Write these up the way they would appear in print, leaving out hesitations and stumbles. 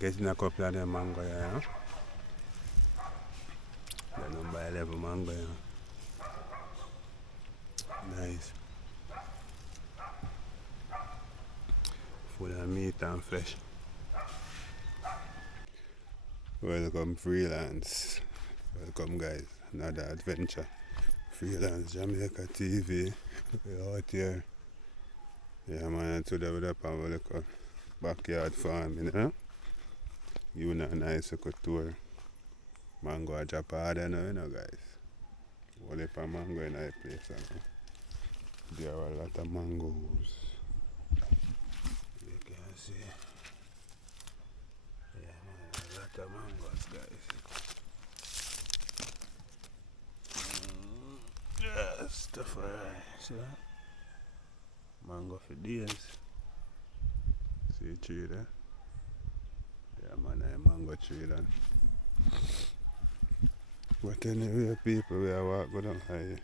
Getting a couple of them mango here, you know? The number 11 mango, you know? Nice. Full of meat and flesh. Welcome freelance. Welcome guys. Another adventure. Freelance Jamaica TV. We're out here. Yeah man, today we're up and we look at backyard farming, you know? You know, nice little tour. Mango a drop hard, you know guys. One heap of mango in our place, you know? There are a lot of mangoes. You can see. Yeah man, a lot of mangoes guys. Yeah, stuff alright. See that? Mango for days. See the tree there? Yeah man, a mango tree then. But anyway people, we are walk go down high.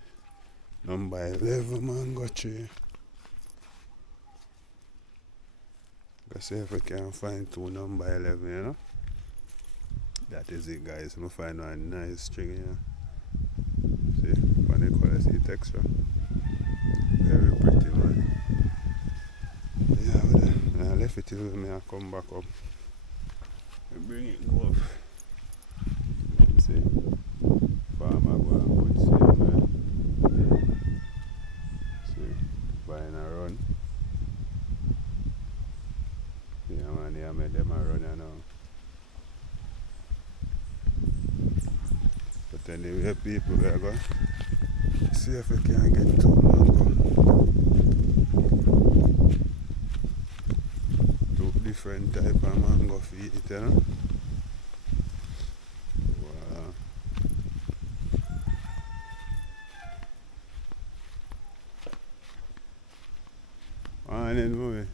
Number 11 mango tree. Go see if we can find two number 11, you know. That is it guys. I'm find one nice string here. See, what they call it, see texture. Very pretty man. Yeah, I left it till me I come back up. And bring it go up. See, farmer go and put seed man. See, buying a run. Yeah man, yeah made them a run you know. But anyway people we are going see if we can get two mango. Two different type of mango for eat, you know. Wow. Morning movie.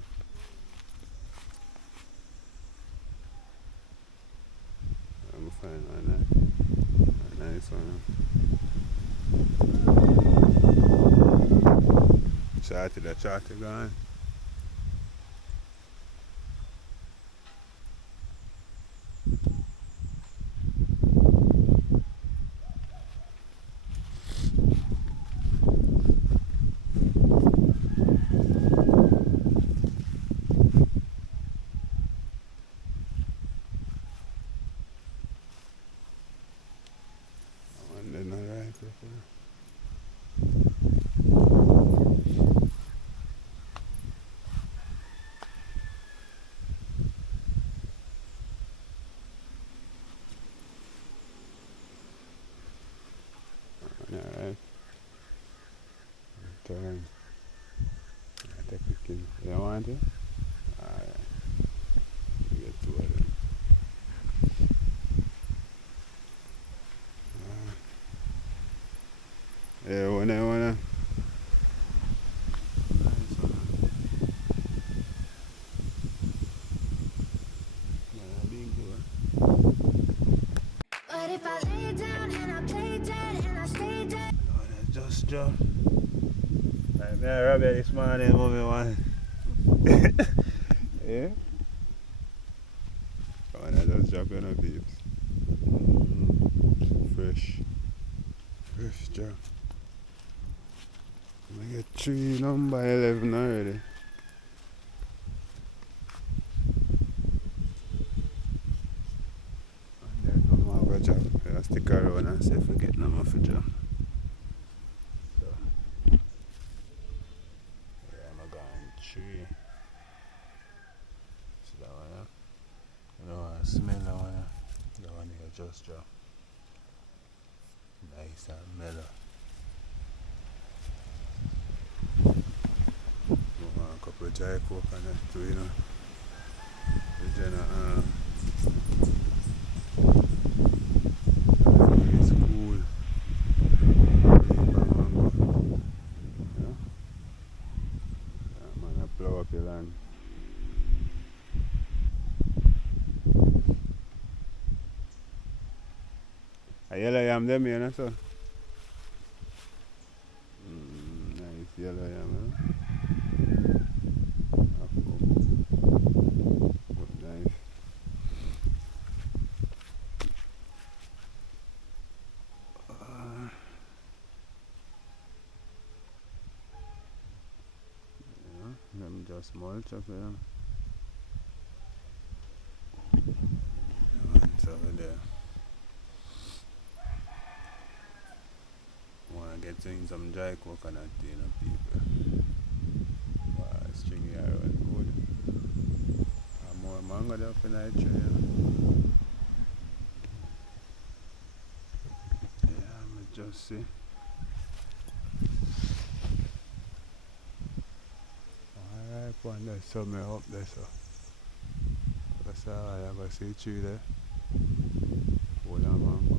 I'm fine a nice one. Charty gone. And then alright people. Alright. Turn. I take the king. You want it? Alright. You get two of them. Yeah, wanna. Nice one. Yeah, big boy. But if I lay down and I play dead and I stay dead. Oh, that's just Joe. Right, me I rob you this morning, mommy one. Yeah? Oh, and I just drop you no peeps. Fresh Joe. I get 3 number 11 already. And there's no more for job. I'll stick around and see if we get no more for job. So, yeah, I'm going 3. See that one, yeah? You know, I smell that one, yeah? That one here just drop. Nice and mellow. A couple of dry coconut too, you know. It's cool. Mango. You know? Yeah, man, I plow up your land. A yellow yam them, you know, so. Nice yellow yam, you know. Nice. Just mulch up here. It's over there. Wanna get some dry coconut tea, people. Wow, stringy arrow good. And more mango there up in that tree. Yeah, I just see. Alright, one there, somewhere up there, so. That's all I ever see tree there. Hold on, mango.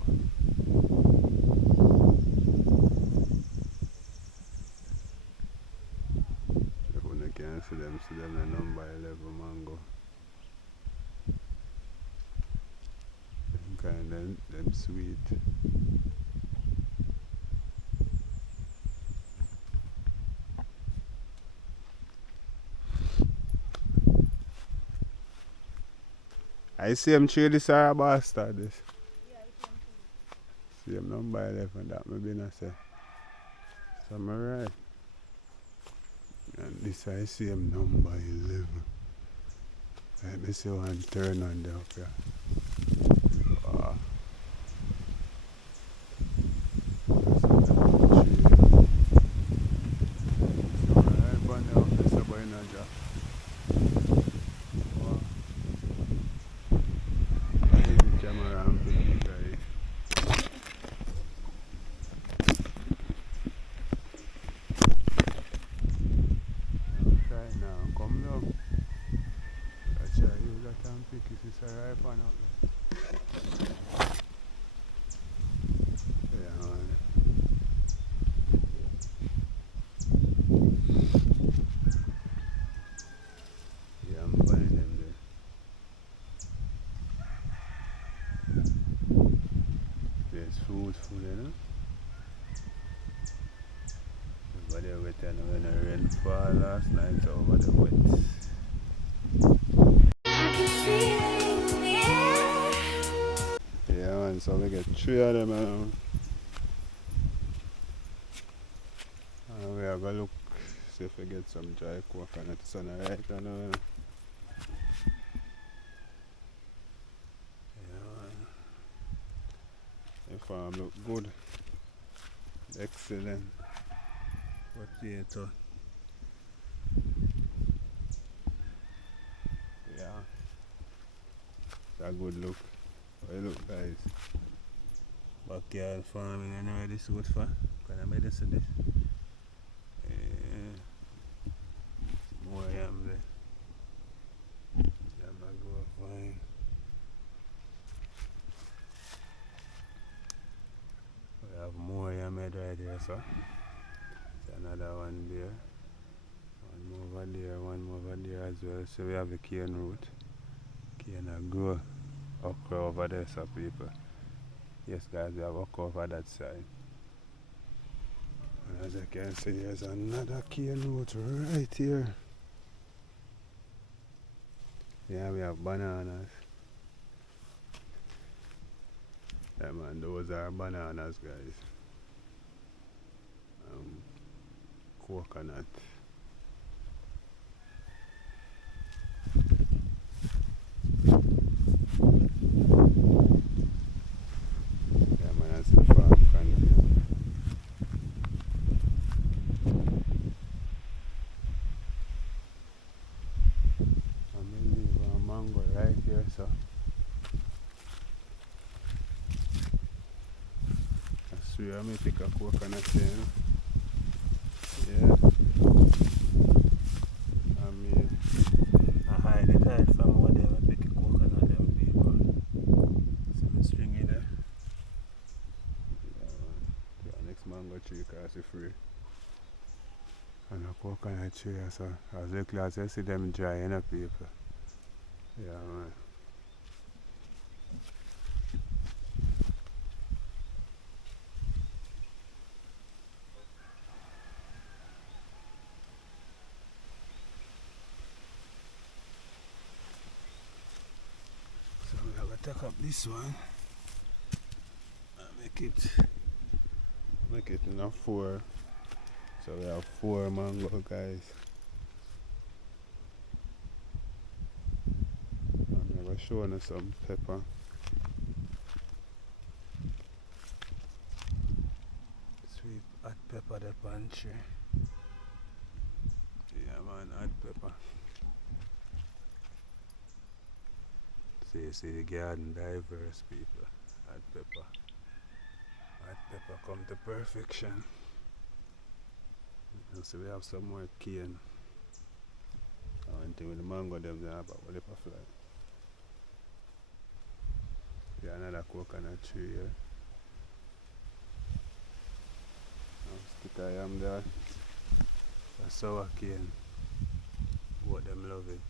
If you can't see them the number 11 mango. Them kind of them sweet. I see him trade this or a bastard this. Yeah, it's one See him number 11, that maybe not say. So I'm right. And this I see him number 11. Let me see one turn on there up here. Wow. Right on there up there, so boy in a job. Wow. I need the camera and pick it right. Right now, come down. I try to use that and pick it, it's a ripe one up there. Yeah, man. Yeah, I'm buying them there. There's food, you know. Everybody wet and when the rain fall last night over the wet. Yeah man, so we get 3 of them now. And we are going to look, see if we get some dry coconut sun right now. Yeah man. The farm look good. Excellent. Potato. Yeah. It's a good look. How you look guys? Backyard farming, I know this is good for. Can I make this in this? More yam there. Yam I go fine. We have more yam right there, sir. There's another one there. One more over there, one more over there as well. So we have the cane root. Cane I grow okra over there, so people. Yes guys, we have okra over that side. And as you can see, there's another cane root right here. Yeah, we have bananas. Yeah man, those are bananas guys. Coconut. Yeah man, that's the farm country. I'm gonna leave a mango right here, so. I swear I may pick a coconut here. Yeah. I mean, I hide it right from whatever pick a coconut them people. See the stringy there? Yeah man. The next mango tree costs you free. And a coconut tree, so as little as you see them dry, you know people. Yeah man. So we have to take up this one and make it in a 4. So we have 4 mango guys. showing us some pepper. Sweet hot pepper the pantry. Yeah man, hot pepper. So you see the garden diverse people. Hot pepper. Hot pepper come to perfection. And so we have some more cane. One thing with the mango them they have a lip of fly. Yeah, another coconut tree here. Stick I am there. A sour cane. What them love it.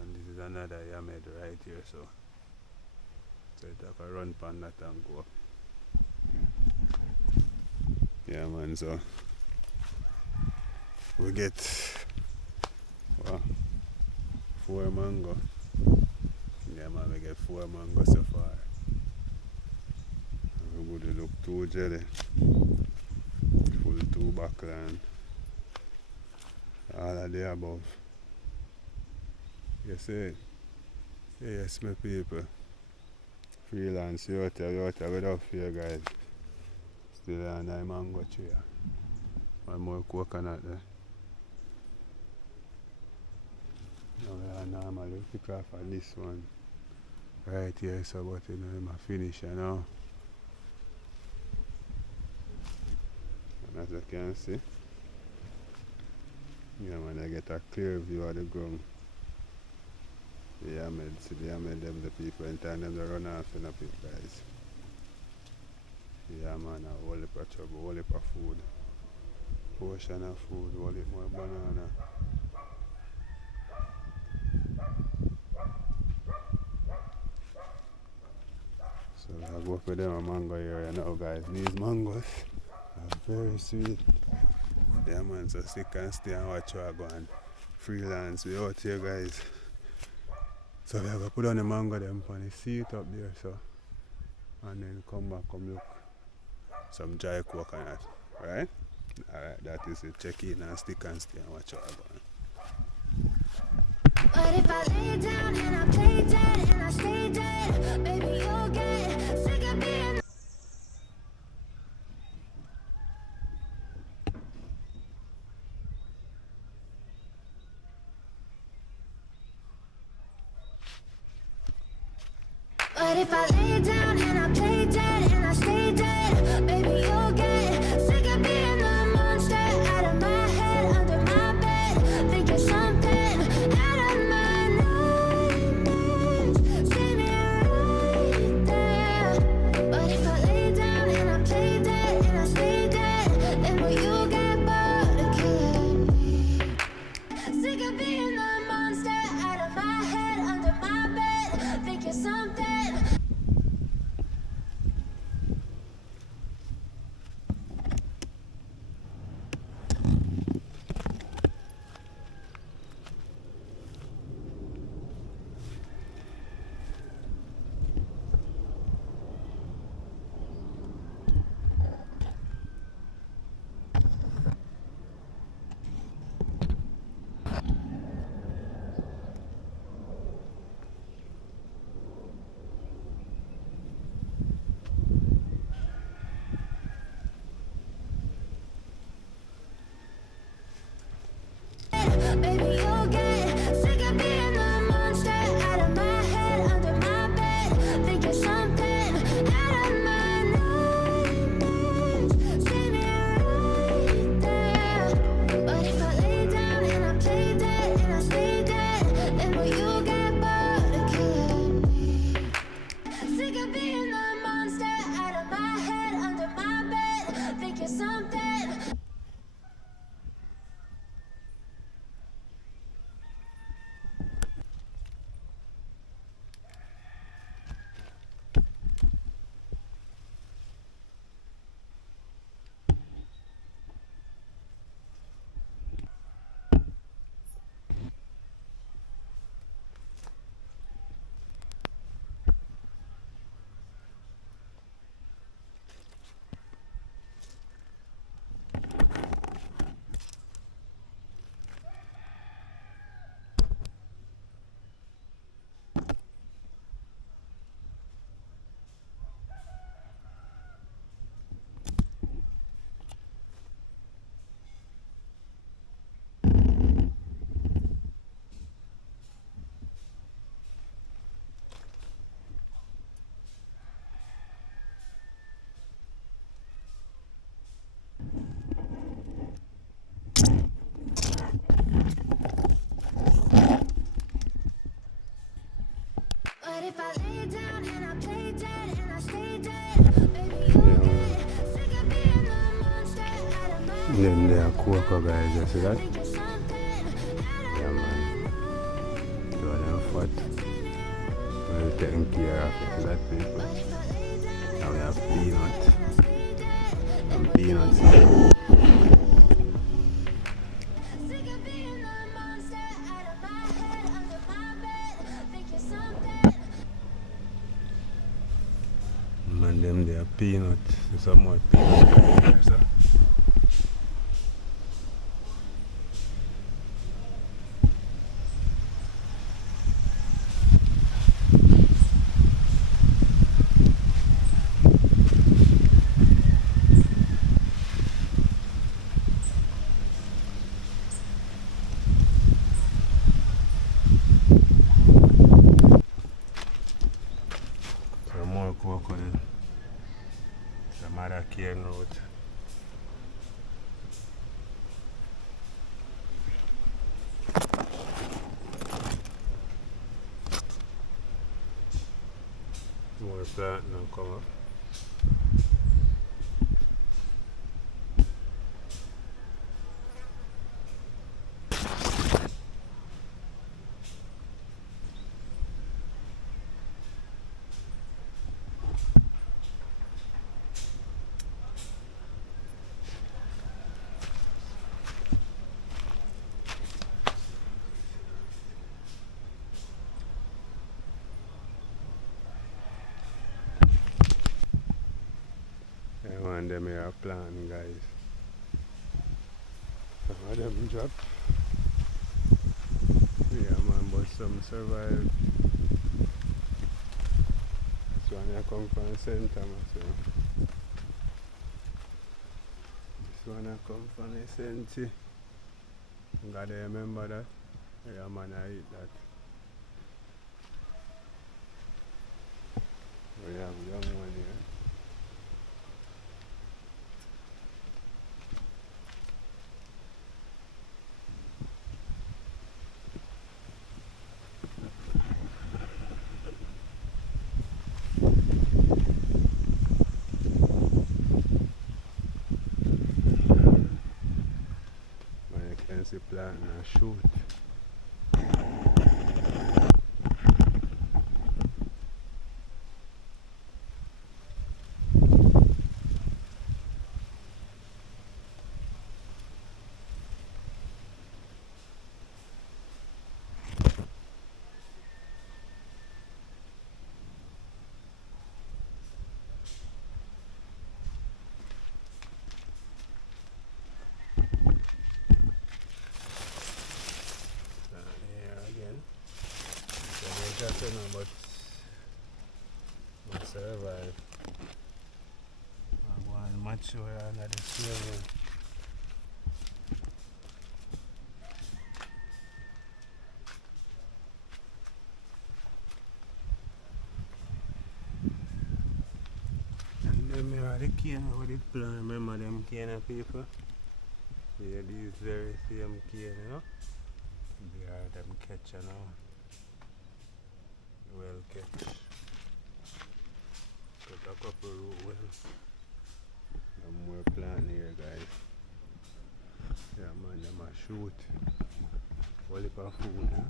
And this is another yamed right here, so it have a run pan that and go. Yeah man, so we get 4 mango. Yeah man, we get 4 mango so far. Everybody look 2 jelly. Full 2 backland. All of the above. You see? Yes, my people. Freelance, you out there without fear, guys. Still on the mango tree. One more coconut there. Now we are normally pick off on this one. Right here, so but you know, I'm finish, you know. And as you can see, yeah man, I get a clear view of the ground. The yamed, see the yamed them the people and time them they run off in a pit guys. Yeah man, a whole heap of trouble, whole heap of food. Portion of food, whole heap more banana. So I go for them a mango area now guys. These mangoes are very sweet. Yeah man, so stick and stay and watch how I go and freelance. We out here guys. So we are going to put on the mango them on the seat up there, so and then come back, come look some dry coconut, right? Alright, that is it. Check in and stick and stay and watch how I go. But if I lay down and I play dead and I stay dead, baby you'll get sick of being. But if I lay down and I play dead and I stay dead, baby you'll get sick of being the monster out of my head, under my bed, thinking something out of my nightmares. See me right there. But if I lay down and I play dead and I stay dead, then will you get bored of killing me? Sick of being the monster out of my head, under my bed, thinking something. Then there are cocoa guys, you see that? Yeah man. So them fat. We're taking care of it, see that people? Now we have peanut. And peanuts. Man, them they are peanuts. There's some more peanuts here, so. Some more cocoa there. Some other cane road. More plant now come up. Yeah, man, them here are planting, guys. Some of them drop. Yeah, man, but some survive. This one here come from the center, man. So. This one here come from the center. You gotta remember that. Yeah, man, I eat that. We have young one here. The plant and shoot. Just but survive. I'm going much sure another silver. And then we are the cane with the plant. Remember them cane people? Yeah, these very same cane, you know? They are them catcher now. Well catch. Got a couple root well. Some more plant here, guys. Yeah man, them a shoot. Whole heap of food, huh?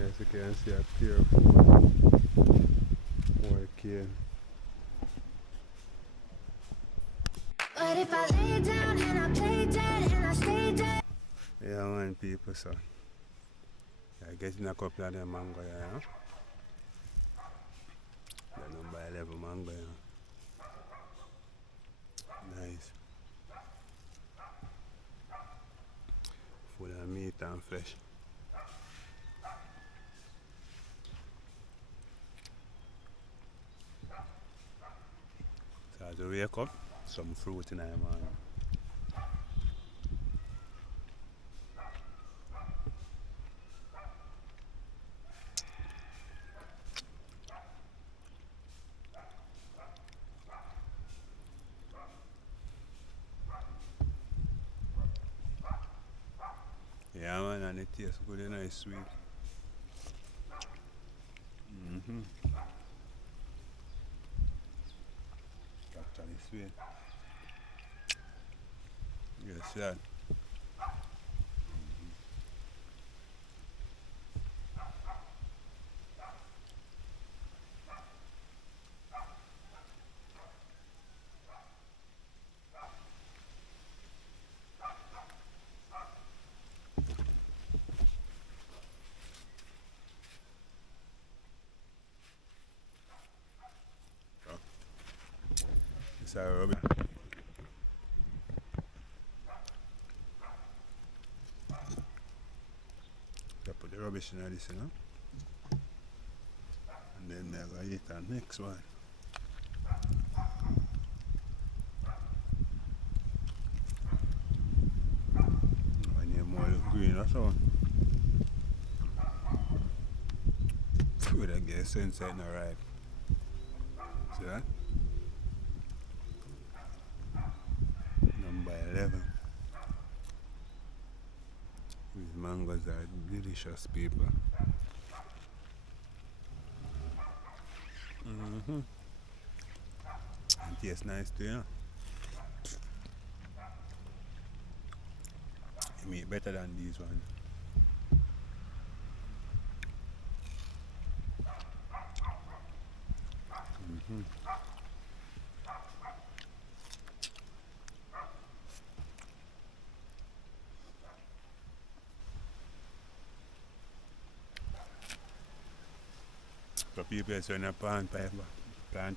As you can see, a pure food. More cane. But if I lay down and I play dead and I stay dead. Yeah man, people, so I get in a couple of them mango here, you know? The number 11 mango, you know? Nice. Full of meat and flesh. As I wake up, some fruit in my morning. Yeah, man, and it tastes good and nice sweet. Mm-hmm. Actually sweet. Yes, yeah. It's a rubbish. I put the rubbish in this, you know? And then I go eat the next one. When you more look green or so. Food I get sunset in a ripe. See that? Number 11. These mangoes are delicious, people. Mm-hmm. And tastes nice too, you know? You make better than these ones. Mm-hmm. So people say when you plant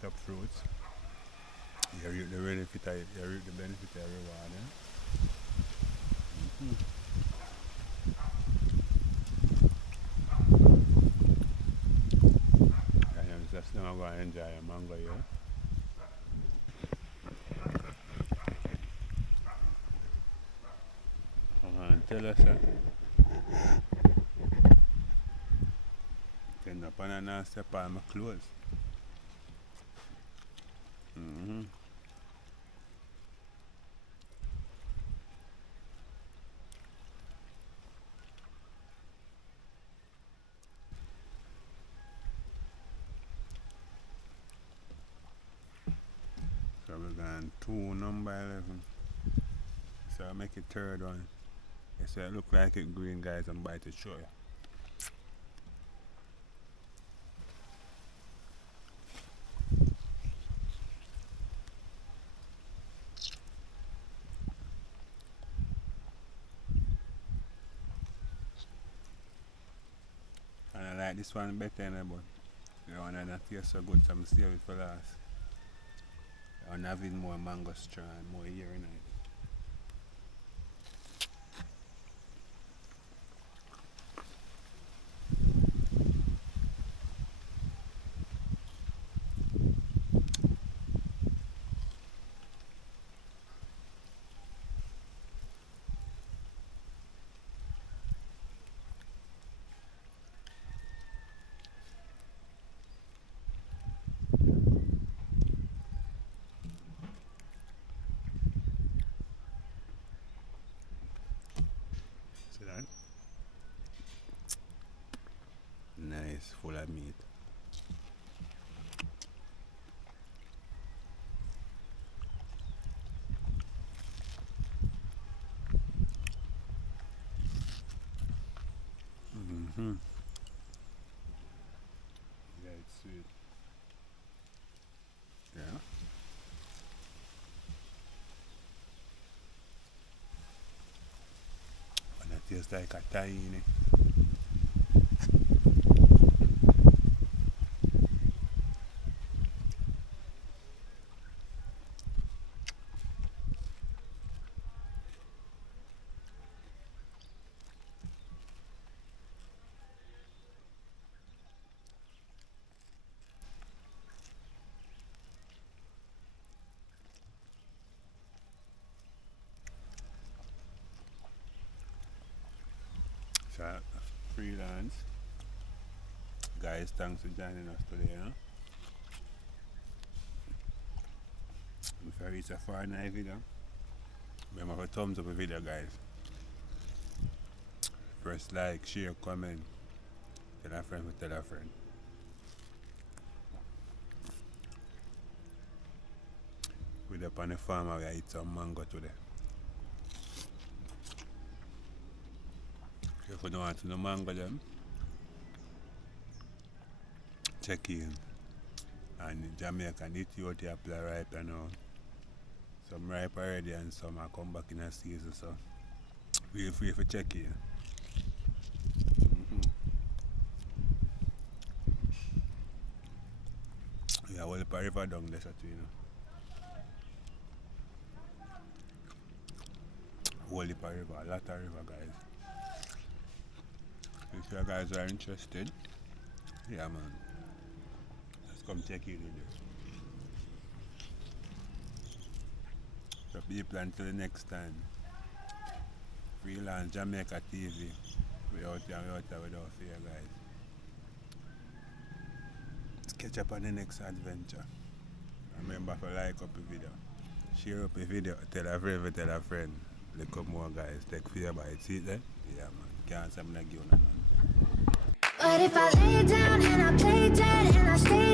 up fruits, you reap the benefit of it, you reap the benefit of reward, eh? Mm-hmm. And you just now go and enjoy a mango here. Tell us that. Turn up and I step on my clothes. Mm-hmm. So we're going 2 number 11. So I make it third one. You say it look like it green, guys, I'm about to show you. And I like this one better than but the one that tastes so good, so I'm save it for last. I'm having more mango strand, more here in it. See that? Nice, full of meat. Mm-hmm. Yeah, it's sweet. Yeah. And it tastes like a tiny. Freelance. Guys, thanks for joining us today. If you reach a far night video, remember to thumbs up the video, guys. Press like, share, comment, tell a friend, tell a friend. We're up on the farm and we eat some mango today. If you don't want to know mango them, check in. And in Jamaica, Ethiopia apply ripe and now. Some ripe already and some are come back in a season, so feel free to check in. Yeah, well, the river down there, you know. Whole heap of river, a lot of river, guys. If you guys are interested, yeah, man, just come check it with this. So people until the next time. Freelance Jamaica TV. We out here without fear, guys. Let's catch up on the next adventure. Remember to like up the video, share up the video, tell a friend. Look up more, guys. Take fear by it. See it there? Yeah, man. Can't say I'm not giving none. But if I lay down and I play dead and I stay